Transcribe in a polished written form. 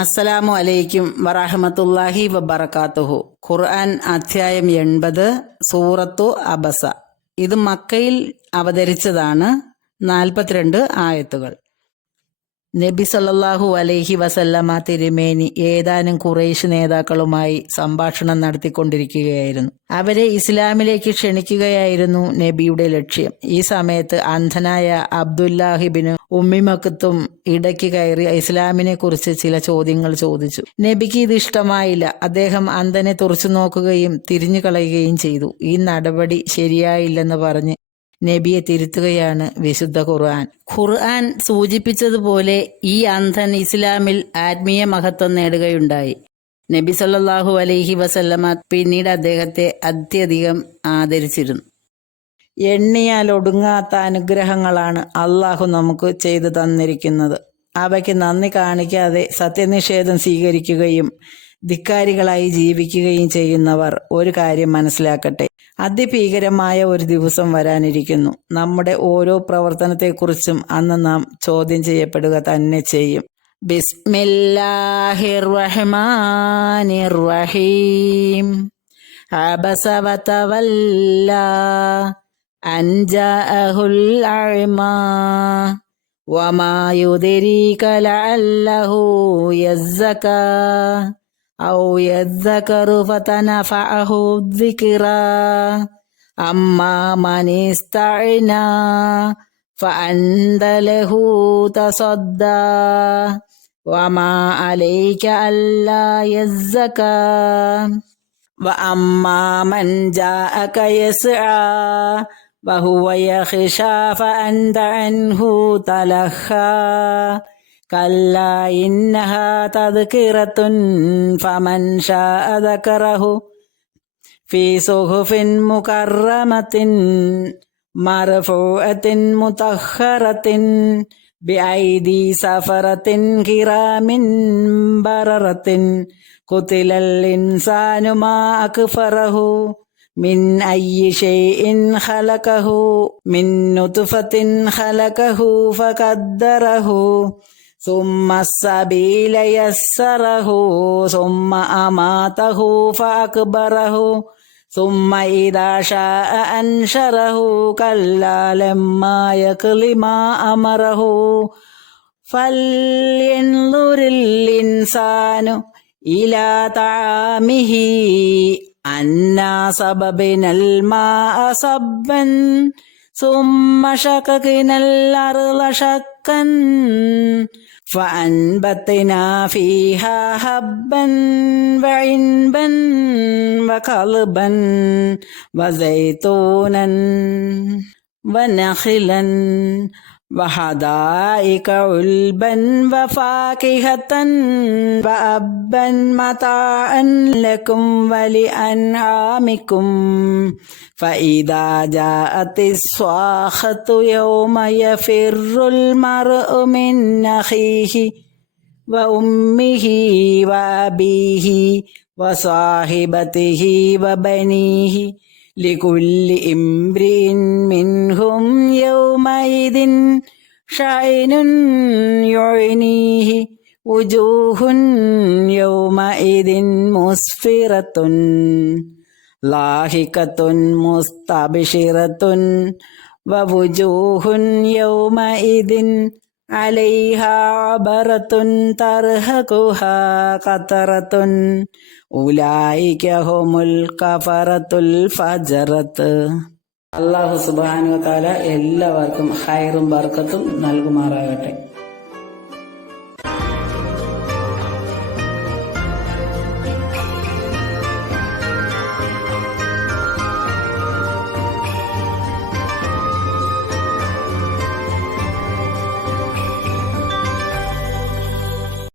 അസ്സലാമു അലൈക്കും വറഹ്മത്തുള്ളാഹി വബറകാതുഹു. ഖുർആൻ അധ്യായം 80, സൂറത്തു അബസ. ഇത് മക്കയിൽ അവതരിച്ചതാണ്. 42 ആയത്തുകൾ. നബി സല്ലല്ലാഹു അലൈഹി വസല്ലമ തിരുമേനി ഏതാനും ഖുറൈശ് നേതാക്കളുമായി സംഭാഷണം നടത്തിക്കൊണ്ടിരിക്കുകയായിരുന്നു. അവരെ ഇസ്ലാമിലേക്ക് ക്ഷണിക്കുകയായിരുന്നു നബിയുടെ ലക്ഷ്യം. ഈ സമയത്ത് അന്ധനായ അബ്ദുല്ലാഹിബിന് ഉമ്മി മക്തും ഇടയ്ക്ക് കയറി ഇസ്ലാമിനെ കുറിച്ച് ചില ചോദ്യങ്ങൾ ചോദിച്ചു. നബിക്ക് ഇത് ഇഷ്ടമായില്ല. അദ്ദേഹം അന്ധനെ തുറച്ചു നോക്കുകയും തിരിഞ്ഞു കളയുകയും ചെയ്തു. ഈ നടപടി ശരിയായില്ലെന്ന് പറഞ്ഞ് നബിയെ തിരുത്തുകയാണ് വിശുദ്ധ ഖുർആൻ. ഖുർആൻ സൂചിപ്പിച്ചതുപോലെ ഈ അന്ധൻ ഇസ്ലാമിൽ ആത്മീയ മഹത്വം നേടുകയുണ്ടായി. നബി സല്ലല്ലാഹു അലൈഹി വസല്ലമ പിന്നീട് അദ്ദേഹത്തെ അത്യധികം ആദരിച്ചിരുന്നു. എണ്ണിയാൽ ഒടുങ്ങാത്ത അനുഗ്രഹങ്ങളാണ് അള്ളാഹു നമുക്ക് ചെയ്തു തന്നിരിക്കുന്നത്. അവയ്ക്ക് നന്ദി കാണിക്കാതെ സത്യനിഷേധം സ്വീകരിക്കുകയും ധിക്കാരികളായി ജീവിക്കുകയും ചെയ്യുന്നവർ ഒരു കാര്യം മനസ്സിലാക്കട്ടെ. അതിഭീകരമായ ഒരു ദിവസം വരാനിരിക്കുന്നു. നമ്മുടെ ഓരോ പ്രവർത്തനത്തെക്കുറിച്ചും അന്ന് നാം ചോദ്യം ചെയ്യപ്പെടുക തന്നെ ചെയ്യും. ബിസ്മില്ലാഹിർ റഹ്മാനിർ റഹീം. അബസ വതവല്ല അൻ ജാഅഹുൽ അഅ്മാ വമാ യുദ്രീക ലഅല്ലഹു യസ്സക്കാ ഔ യദ്ദക്കറു ഫതനഫഅഹു ദിക്റാ അമ്മാ മനിസ്തഅനാ ഫഅൻത ലഹു തസദ്ദാ വമാ അലൈക അല്ലാ യസ്സക്കാ വഅമ്മാ മൻ ജാഅക യസ്ആ വഹുവ യഖ്ശാ ഫഅൻത അൻഹു തലഖാ കല്ലാ ഇന്നഹാ തദ്കിറത്തുൻ ഫമൻ ശാഅ ദകറഹു ഫീ സുഹുഫിൻ മുകറമത്തിൻ മർഫൂഅത്തിൻ മുതഹ്ഹറത്തിൻ ബിഐദി സഫറത്തിൻ കിറാമിൻ ബററത്തിൻ ഖുതിലൽ ഇൻസാനു മാ അക്ഫറഹു മിൻ അയ്യി ഷൈഇൻ ഖലഖഹു മിൻ നുത്ഫത്തിൻ ഖലഖഹു ഫഖദ്ദറഹു ثم السبيل يسره ثم أماته فأكبره ثم إذا شاء أنشره كلا لما يقض ما أمره فلينظر الإنسان إلى طعامه أنا صببنا الماء صبا ثم شققنا الأرض شقا فأنبتنا فيها حبا وعنبا وقضبا وزيتونا ونخلا وحدائق غلبا وفاكهة وأبا متاعا لكم ولأنعامكم فإذا جاءت الصاخة يوم يفر المرء من أخيه وأمه وأبيه وصاحبته وبنيه لكل امرئ منهم يومئذ شأن يعنيه وجوه يومئذ مسفرة لاحقة مستبشرة ووجوه يومئذ عليها عبرة ترهقها قترة ഉലൈക ഹുമുൽ കഫറത്തുൽ ഫജറത്ത്. അല്ലാഹു സുബ്ഹാനഹു വ തആല എല്ലാവർക്കും ഖൈറും ബർക്കത്തും നൽകുമാറാകട്ടെ.